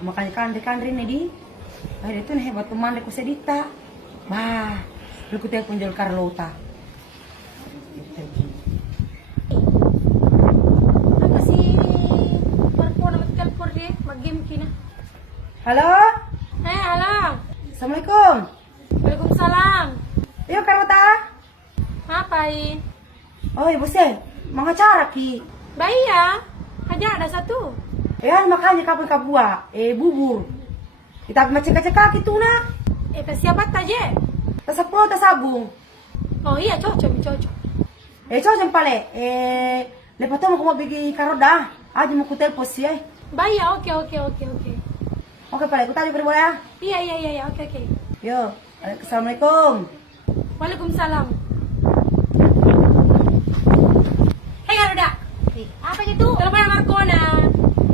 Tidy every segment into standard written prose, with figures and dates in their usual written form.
makanya kandre nih di. Akhirnya itu nih hebat teman aku sedita. Bah, lu telepon jual Carlota. Apa sih perempuan amat telepon deh, mag-game kina. Halo? Halo. Assalamualaikum. Waalaikumsalam. Iyo Carlota. Ngapain? Oh ibu sih, mau acara ki. Baik ya, aja ada satu. Ya makanya kapan kabua, bubur. Kita macam-macam kaki tuh nak. Siapa aja? Tasapro tasabung. Oh iya, cocok. Cocok pale. Lepas tu mau pergi Karoda. Aja mau kutel posi Baik ya, oke. Oke pale, aku tadi boleh ya. Iya, oke. Yo, assalamualaikum. Waalaikumsalam. Hei Garuda. Apa itu? Telepon Markona.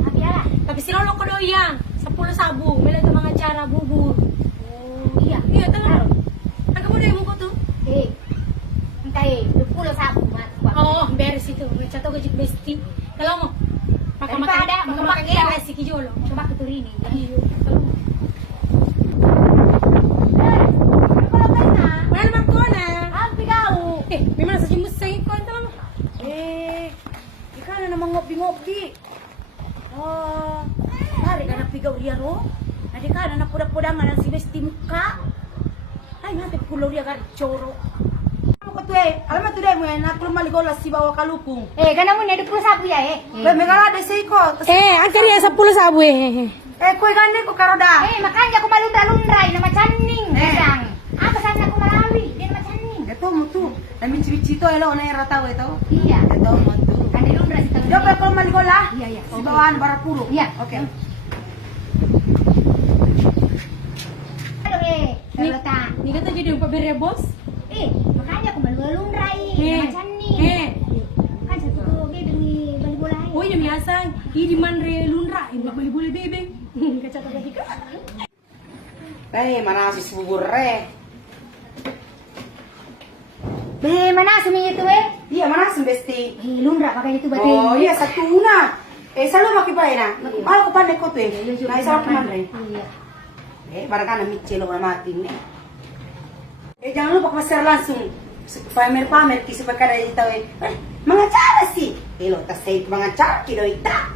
Abiara. Tapi si Lolo kodoyang 10 sabu, mela itu mga acara bubur. Oh, iya. Iya, teman. Ang kamu udah mau tuh? Entah 20 sabu mat. Oh, beres itu. Cato gajik besti. Kalau mo. Daripada Makamakan si Kijolo. Coba ke Turini. Iyo. Mana Markona? Ang pigao. Memang saja musay ko ito mo. Ikaw na namang ngopi-ngopi. Oh, hari ka na pigaw riya ro. Nadi ka na napuda-pudangan ang sinesti muka. Ay, nanti pulo riya ka choro. Ano ko tuwe? Alam mo tuwe mo yan, nakulong maligola si bawa kalupong. Kana mo na 20 sabu ya Megala de seiko. Ang kariya 10 sabu Kue gani ko Karoda. Makanya aku malundra-lundrai na macaning. Gedang. Apa sana aku malawi, dia macaning. Ito mo tu. Namin cibici to elo na rataw ito. Iya. Ito mo tu. Kan dilundra si tahu. Yo pa ko maligola. Iya. Si bawaan barapuro. Iya. Oke. Aduh kalau tak. Ni kata jadi upah bere bos. Makanya aku malundra-lundrai na macaning. Kan satu tuh beli bola. Oh iya biasa. Di manre lundra, ini beli boleh bebe. Kacau tadi kan. Mana si bubur re? Mana sumi itu Iya, mana si besti? lundra pakai itu Oh iya satu una. Selalu makin baik na. Malah ko pandai ko tu Nah, isa ko man re. Iya. Barangkali micelo na mati ni. Jangan lupa pasar langsung. Pamer ki supaya kada itaw mga cara sih. Ilo tas say mga cara kido ita.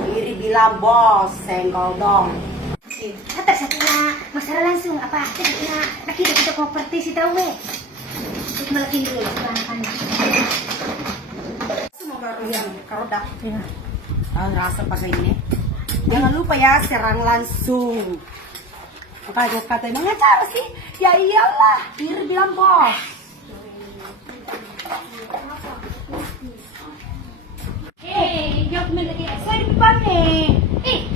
Iri bilang bos senggol dong. Kata satunya masalah langsung apa? Jadi nakita kita kompetisi tahu Terus malaki dulu kan. Semoga yang Karoda. Rasa pakai ini. Jangan lupa ya serang langsung. Makanya kata mga cara sih. Ya iyalah, iri bilang bos. Jawab lagi. Saya di depan nih.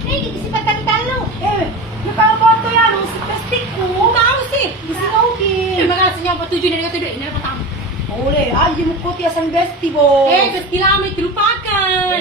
Ini disifat kaki talo. Ya kalau foto ya, si plastikku. Tahu sih. Bisa di. Terima kasih nyampe 7 dari kata 2 ini pertama. Boleh, aja mau kopi asal besti bo. Besti lama itu lupakan.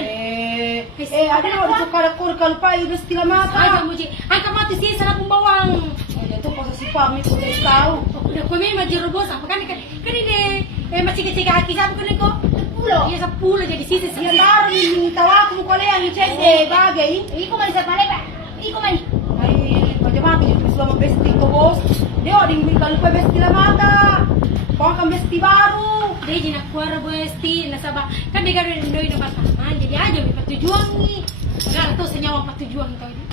Ada yang udah suka kalau lupa itu besti lama Ay, apa? kamu angka mati sih sana pembawang. Itu posisi pami aku udah tahu. Udah kami majir bos apa kan ini masih kecil kaki sabu kan kok. 10. Iya 10 jadi sisa Ya baru ini tawa aku kalau yang cek bagai. Iko man sa pala ba? Iko man. Ay, bagaimana itu selama besti ko bos? Dia ada yang kalau lupa besti lama ta. Baka besti baru. Dia jinak kuara besti nasaba kan dia kan doi na pertama jadi aja mi patujuan ni. Enggak tahu senyawa patujuan kau ini.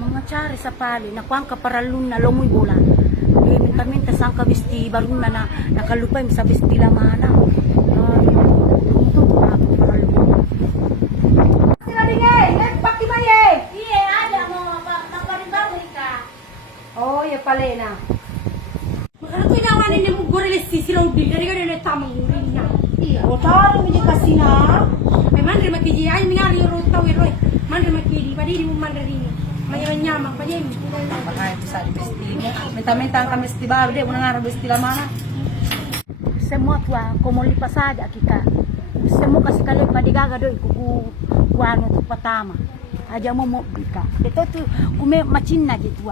Mga cari sa pali, nakuang kaparalun na lomoy bola. Minta sang kabesti baru na nakalupay sa besti lamana. Untuk ako paralun. Sila dingay, paki baye. Iya, ada mau paparin baru ka. Oh, ya pala na. Makanya ko inawanin niya mo goreles si Rodi dari kan ada tamang urin niya. Iya. O taro mi kasi na. Ay mandre makiji ay mingali rota wiroy. Mandre makidi padi di mo mandre ini. Manyamang pa yan. Baka itu sa besti. Minta-minta ang besti baru dia muna nga besti lamana. Semua tua como lipasada kita. Semua kasi kali padigaga do kuku kuano tu patama. Aja mo bika. Ito tu kume machin na gitu.